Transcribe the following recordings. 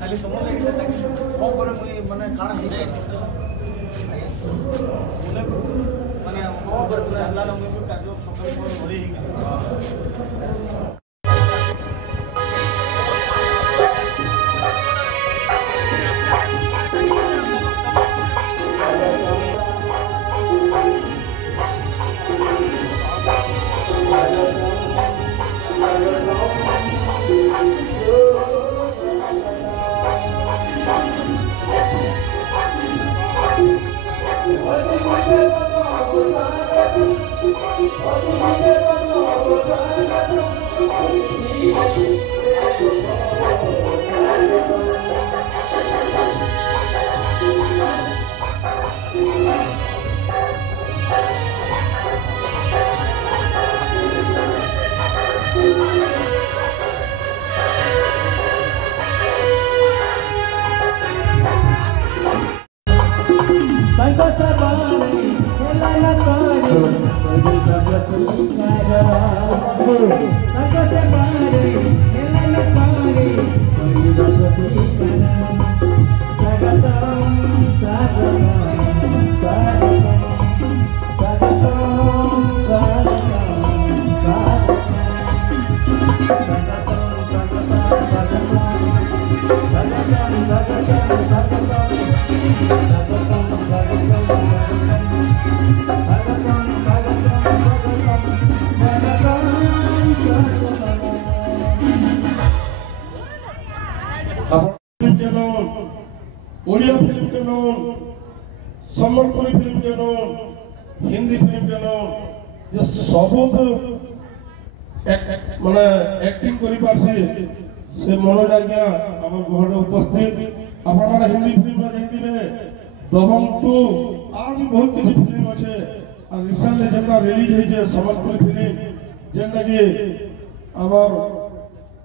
खाली तुम माने काना माने अल्लाह जो ओडिया फिल्म के नाम सम्बलपुरी फिल्म के नाम हिंदी फिल्म के नाम ये सबुत माने एक्टिंग करि पारसी से मनोज आज्ञा हमर घर उपस्थित आपण माने हिंदी फिल्म देखिबे दबंग 2 और बहुत किसी फिल्म अच्छे और रिसेंटली जेटा रिलीज होई जे सम्बलपुरी फिल्म जेंटा कि हमर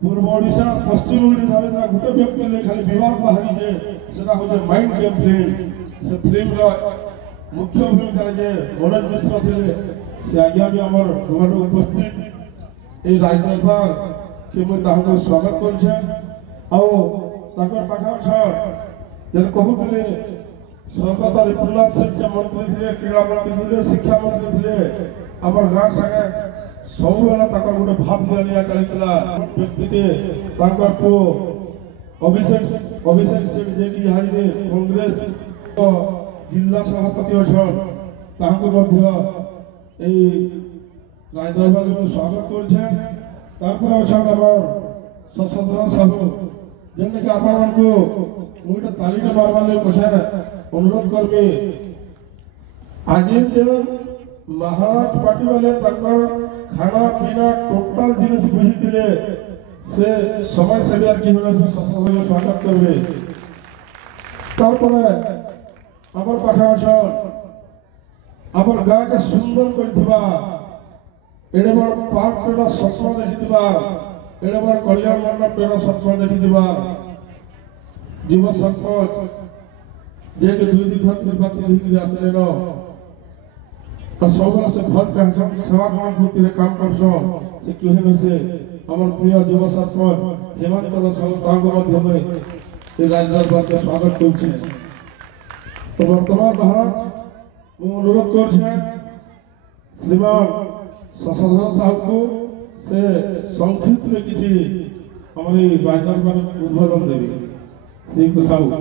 पूर्व ओडिशा पश्चिम ओडिशा में गोटे व्यक्ति ले खाली विवाद बाहरी जे सेटा हो माइंड गेम फिल्म से फिल्म रो मुख्य भूमिका जे मनोज मिश्र थिले से आज्ञा भी हमर घर उपस्थित ए राजदरबार के मैं ताहको स्वागत कर छे आ ताकर पाखा छ जन कहूले स्वतंत्र रिपुनाथ सिंह मंत्री थिले क्रीड़ा मंत्री थिले शिक्षा मंत्री थिले हमर गांव संगे सब बेला ताकर गोटे भाव दिया करितला व्यक्ति के ताकर को अभिषेक सेठ जे कि हाई दे कांग्रेस तो जिला सभापति अछन ताको मध्य ए राजदरबार में स्वागत कर छे तापर अछन हमर सशस्त्र साहू जेने कि आपन को मुटे ताली मारवा ले पछे अनुरोध करबे आज दिन महाराज पार्टी वाले तकर खाना पीना टोटल जिनिस बुझी दिले से समय सेवियर की होने से ससुर स्वागत करबे तारपरे हमर पाखा छ हमर गाय के सुंदर करथिबा एडे बड़ पार्क पेड़ा सपना देखिथिबा एडे बड़ कल्याण मंडप पेड़ा सपना देखिथिबा जीव सरपंच जे के दुई दिन निर्वाचित होई आसले न और सबला से भर का सेवा मान काम करछो से केहे में से हमर प्रिय युवा सरपंच हेमंत दास तांग मध्य में ए राजदरबार के स्वागत करछे तो वर्तमान भारत मैं अनुरोध करछे श्रीमान सशस्त्र साहब को से संक्षिप्त में किछि हमारी राजदरबार उद्बोधन देबे श्री को साहब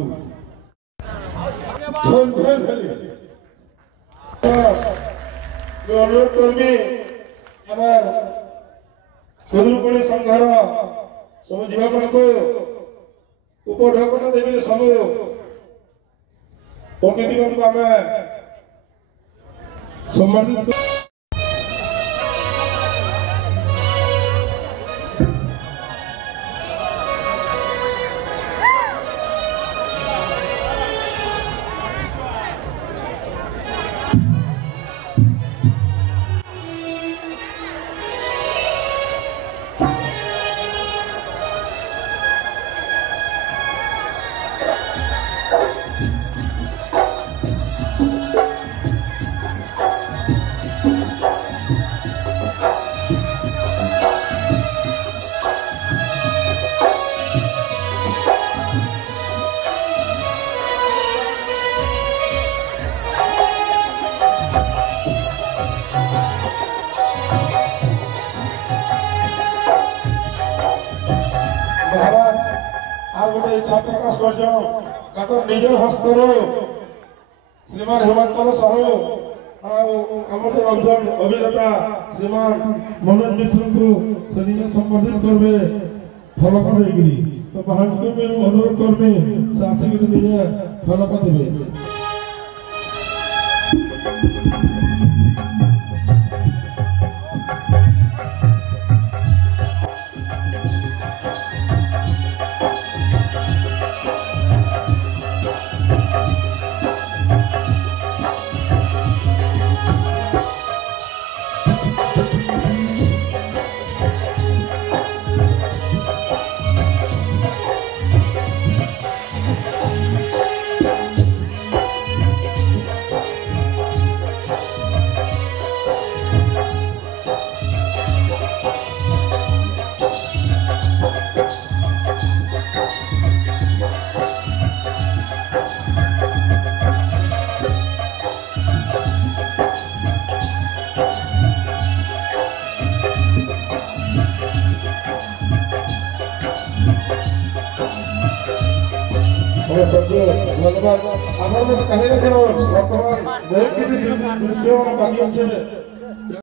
ମୁଁ ଅନୁରୋଧ କରିବି ଆମର ଖୁଦୁରୁକୁଣୀ ସଂଘର ସବୁ ଯୁବକମାନଙ୍କୁ ଉପଢୌକନ ଦେବୀରେ ସବୁ ଅତିଥିମାନଙ୍କୁ ଆମେ ସମ୍ମାନିତ प्रकाश कर निजर हस्तर श्रीमान हेमंत साहू अभिनेता श्रीमान मनोज मिश्र को निजे संबोधित करबे फलक देगी तो बाहर को अनुरोध करबे से आसिक निजे फलक देवे धन्यवाद। कहीं बहुत किसी दृश्य बाकी अच्छे